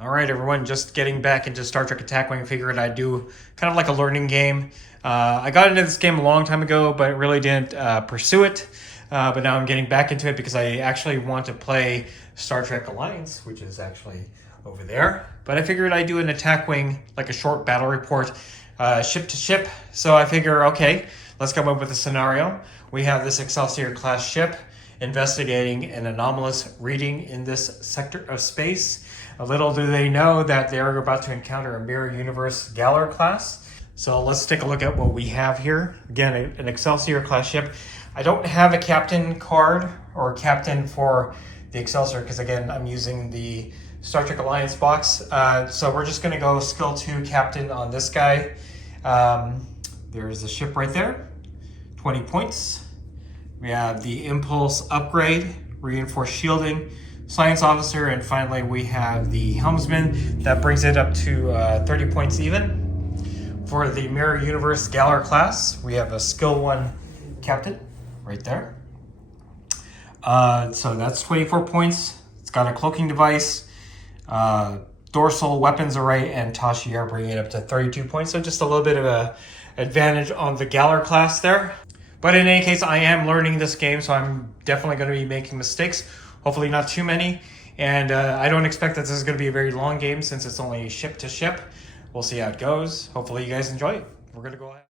All right, everyone, just getting back into Star Trek Attack Wing. Figured I'd do kind of like a learning game. I got into this game a long time ago, but really didn't pursue it. But now I'm getting back into it because I actually want to play Star Trek Alliance, which is actually over there. But I figured I'd do an Attack Wing, like a short battle report, ship to ship. So I figure, okay, let's come up with a scenario. We have this Excelsior Class ship investigating an anomalous reading in this sector of space. Little do they know that they're about to encounter a Mirror Universe Galor Class. So let's take a look at what we have here. Again, an Excelsior Class ship. I don't have a captain card or captain for the Excelsior because, again, I'm using the Star Trek Alliance box. So we're just going to go skill 2 captain on this guy. There's the ship right there, 20 points. We have the impulse upgrade, reinforced shielding, science officer, and finally we have the helmsman. That brings it up to 30 points even. For the Mirror Universe Galor Class, we have a skill 1 captain right there. So that's 24 points. It's got a cloaking device, dorsal weapons array, and Tashiar, bringing it up to 32 points. So just a little bit of a advantage on the Galor Class there. But in any case, I am learning this game, so I'm definitely going to be making mistakes. Hopefully not too many. And I don't expect that this is going to be a very long game since it's only ship to ship. We'll see how it goes. Hopefully you guys enjoy it. We're going to go ahead.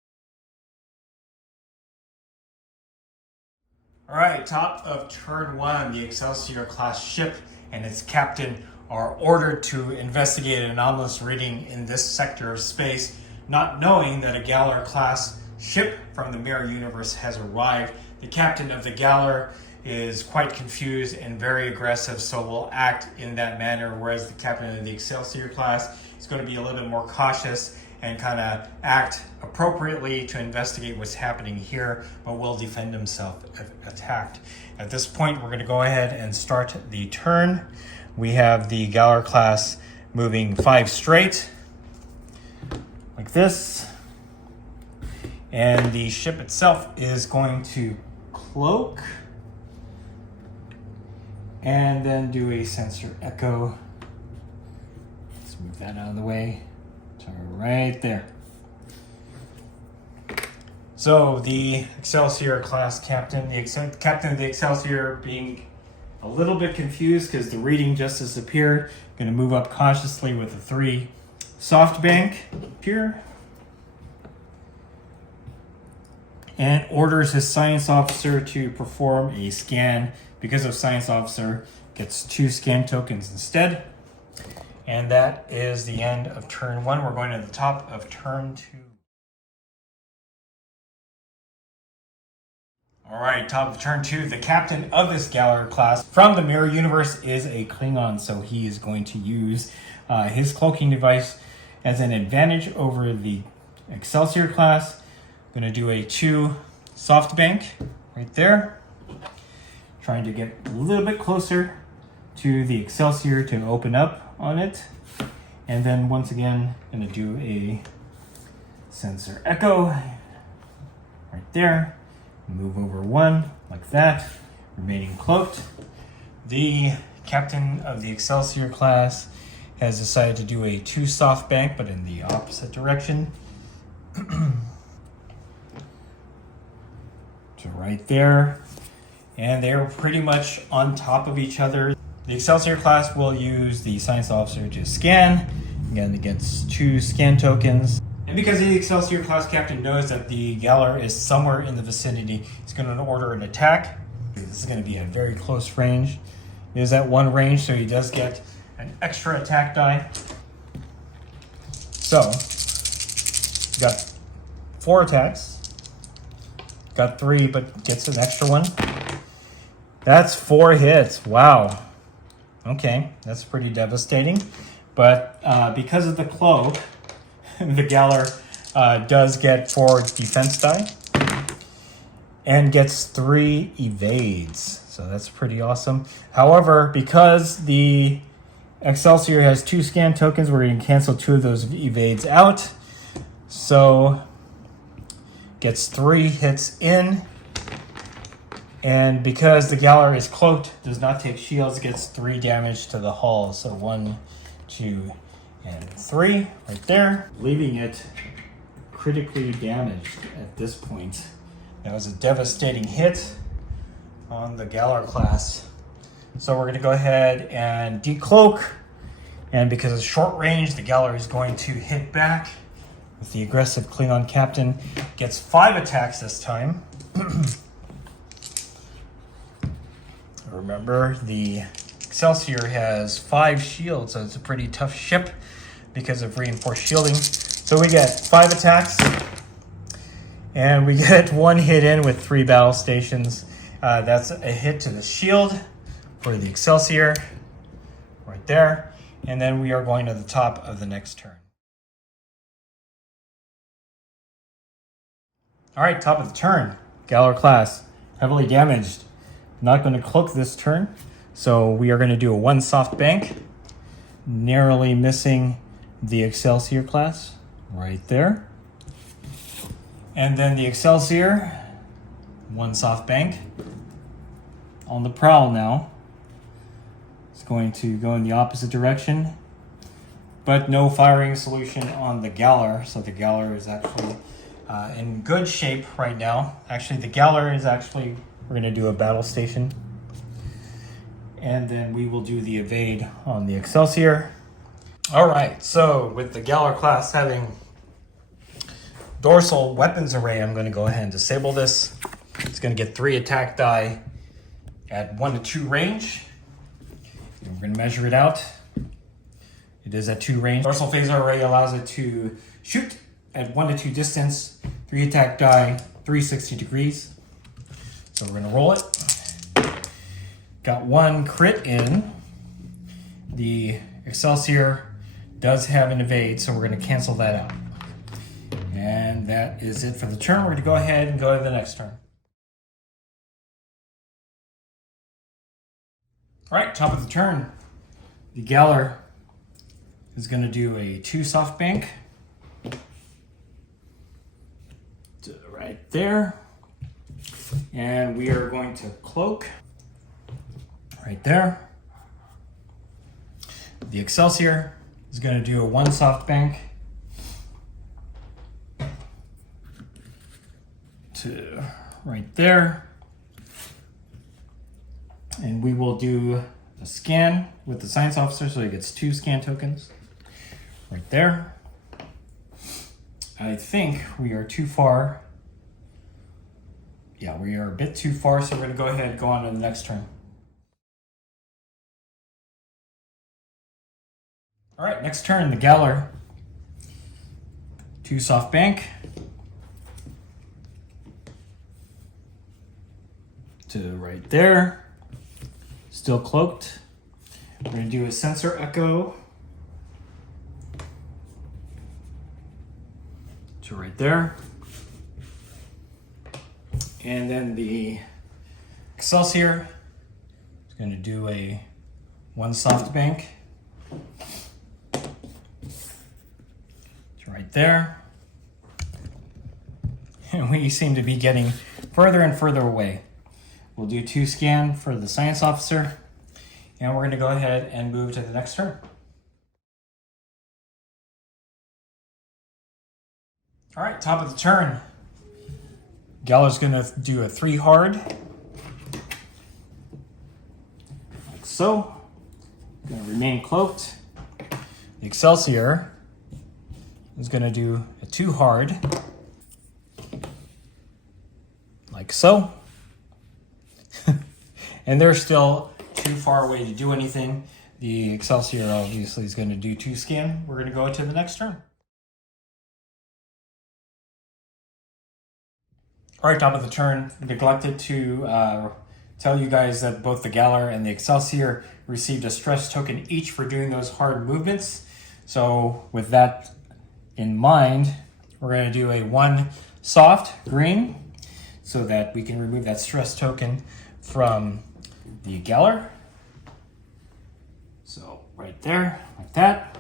All right, top of turn 1, the Excelsior Class ship and its captain are ordered to investigate an anomalous reading in this sector of space, not knowing that a Galor Class ship from the Mirror Universe has arrived. The captain of the Galor is quite confused and very aggressive, so will act in that manner, whereas the captain of the Excelsior Class is going to be a little bit more cautious and kind of act appropriately to investigate what's happening here, but will defend himself if attacked. At this point, we're going to go ahead and start the turn. We have the Galor Class moving 5 straight, like this. And the ship itself is going to cloak and then do a sensor echo. Let's move that out of the way. So right there. So the Excelsior Class captain, captain of the Excelsior, being a little bit confused because the reading just disappeared, going to move up cautiously with a 3 SoftBank here. And orders his science officer to perform a scan. Because of science officer, gets 2 scan tokens instead. And that is the end of turn 1. We're going to the top of turn 2. All right, top of turn 2. The captain of this Galor Class from the Mirror Universe is a Klingon, so he is going to use his cloaking device as an advantage over the Excelsior Class. Going to do a 2 SoftBank right there. Trying to get a little bit closer to the Excelsior to open up on it. And then once again, going to do a sensor echo right there. Move over 1 like that, remaining cloaked. The captain of the Excelsior Class has decided to do a 2 SoftBank, but in the opposite direction. So right there, and they're pretty much on top of each other. The Excelsior Class will use the science officer to scan. Again, it gets 2 scan tokens. And because the Excelsior Class captain knows that the Galor is somewhere in the vicinity, he's going to order an attack. This is going to be a very close range. He is at 1 range, so he does get an extra attack die. So, got 4 attacks. Got 3, but gets an extra 1. That's 4 hits. Wow. Okay, that's pretty devastating. But because of the cloak, the Galor does get 4 defense die and gets 3 evades. So that's pretty awesome. However, because the Excelsior has 2 scan tokens, we're going to cancel 2 of those evades out. So gets 3 hits in. And because the Galor is cloaked, does not take shields, gets 3 damage to the hull. So 1, 2, and 3 right there, leaving it critically damaged at this point. That was a devastating hit on the Galor class. So we're going to go ahead and decloak, and because it's short range, the Galor is going to hit back with the aggressive Klingon captain. Gets 5 attacks this time. Remember, the Excelsior has 5 shields, so it's a pretty tough ship because of reinforced shielding. So we get 5 attacks, and we get 1 hit in with 3 battle stations. That's a hit to the shield for the Excelsior, right there. And then we are going to the top of the next turn. All right, top of the turn. Galor class, heavily damaged. Not going to cloak this turn, so we are going to do a 1 soft bank, narrowly missing the Excelsior class right there. And then the Excelsior, 1 soft bank. On the prowl now. It's going to go in the opposite direction, but no firing solution on the Galor, so the Galor is actually in good shape right now. Actually, the Galor is actually, we're going to do a battle station, and then we will do the evade on the Excelsior. All right, so with the Galor class having dorsal weapons array, I'm going to go ahead and disable this. It's going to get 3 attack die at 1 to 2 range. And we're going to measure it out. It is at 2 range. Dorsal phaser array allows it to shoot at 1 to 2 distance, 3 attack die, 360 degrees. So we're going to roll it. Got 1 crit in. The Excelsior does have an evade, so we're going to cancel that out. And that is it for the turn. We're going to go ahead and go to the next turn. All right, top of the turn. The Galor is going to do a 2 soft bank. To right there. And we are going to cloak right there. The Excelsior is going to do a 1 soft bank to right there. And we will do a scan with the science officer, so he gets 2 scan tokens right there. I think we are too far. Yeah, we are a bit too far, so we're going to go ahead and go on to the next turn. All right, next turn, the Galor. 2 soft bank to right there. Still cloaked. We're going to do a sensor echo to right there. And then the Excelsior is going to do a 1 soft bank to right there. And we seem to be getting further and further away. We'll do 2 scan for the science officer, and we're going to go ahead and move to the next turn. All right, top of the turn. Galor's going to do a 3 hard, like so. Going to remain cloaked. The Excelsior is going to do a 2 hard, like so. And they're still too far away to do anything. The Excelsior obviously is going to do 2 scan. We're going to go to the next turn. All right, top of the turn. Neglected to tell you guys that both the Galor and the Excelsior received a stress token each for doing those hard movements. So with that in mind, we're going to do a 1 soft green so that we can remove that stress token from the Galor. So right there, like that.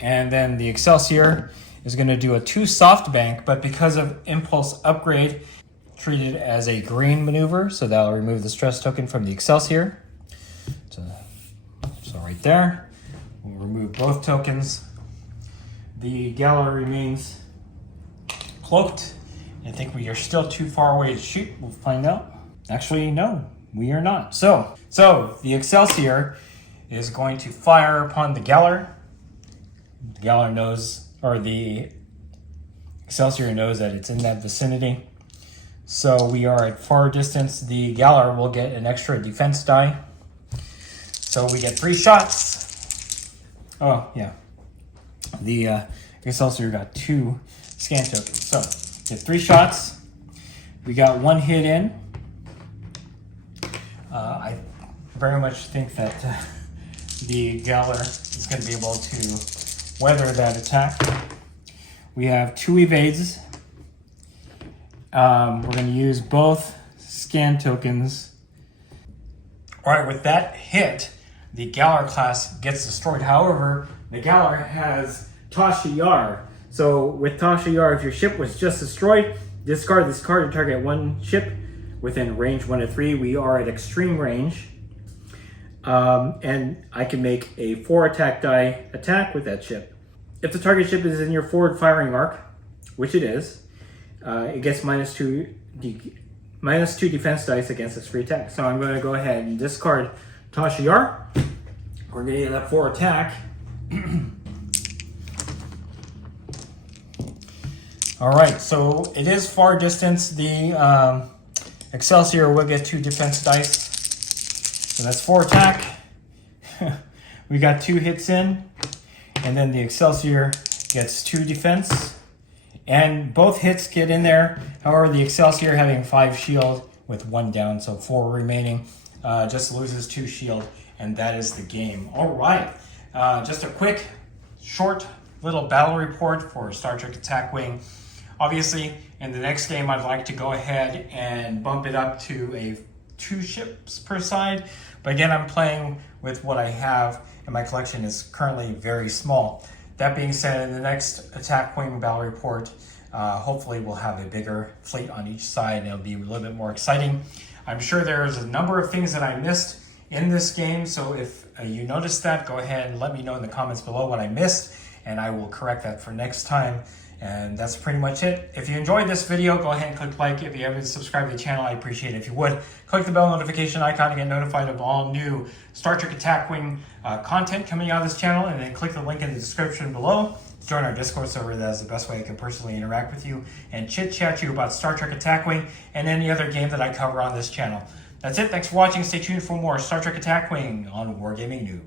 And then the Excelsior is going to do a 2 soft bank, but because of impulse upgrade, treated as a green maneuver, so that'll remove the stress token from the Excelsior. So right right there. We'll remove both tokens. The Galor remains cloaked. I think we are still too far away to shoot. We'll find out. Actually, no, we are not. So the Excelsior is going to fire upon the Galor. The Galor knows, or the Excelsior knows that it's in that vicinity. So we are at far distance. The Galor will get an extra defense die. So we get 3 shots. Oh, yeah. The Excelsior got 2 scan tokens. So get 3 shots. We got 1 hit in. I very much think that the Galor is going to be able to weather that attack. We have 2 evades. We're going to use both scan tokens. All right, with that hit, the Galor class gets destroyed. However, the Galor has Tasha Yar. So with Tasha Yar, if your ship was just destroyed, discard this card to target 1 ship within range 1 to 3. We are at extreme range. And I can make a 4 attack die attack with that ship. If the target ship is in your forward firing arc, which it is, it gets minus two defense dice against its free attack. So I'm going to go ahead and discard Tasha Yar. We're going to get that 4 attack. All right, so it is far distance. The Excelsior will get 2 defense dice. So that's 4 attack. We got 2 hits in. And then the Excelsior gets 2 defense. And both hits get in there. However, the Excelsior having 5 shield with 1 down, so 4 remaining, just loses 2 shield. And that is the game. All right. Just a quick, short little battle report for Star Trek Attack Wing. Obviously, in the next game, I'd like to go ahead and bump it up to a 2 ships per side. But again, I'm playing with what I have, and my collection is currently very small. That being said, in the next Attack Wing battle report, hopefully we'll have a bigger fleet on each side, and it'll be a little bit more exciting. I'm sure there's a number of things that I missed in this game, so if you noticed that, go ahead and let me know in the comments below what I missed, and I will correct that for next time. And that's pretty much it. If you enjoyed this video, go ahead and click like. If you haven't subscribed to the channel, I appreciate it if you would. Click the bell notification icon to get notified of all new Star Trek Attack Wing content coming out of this channel, and then click the link in the description below to join our Discord server. That is the best way I can personally interact with you and chit-chat you about Star Trek Attack Wing and any other game that I cover on this channel. That's it. Thanks for watching. Stay tuned for more Star Trek Attack Wing on Wargaming Noob.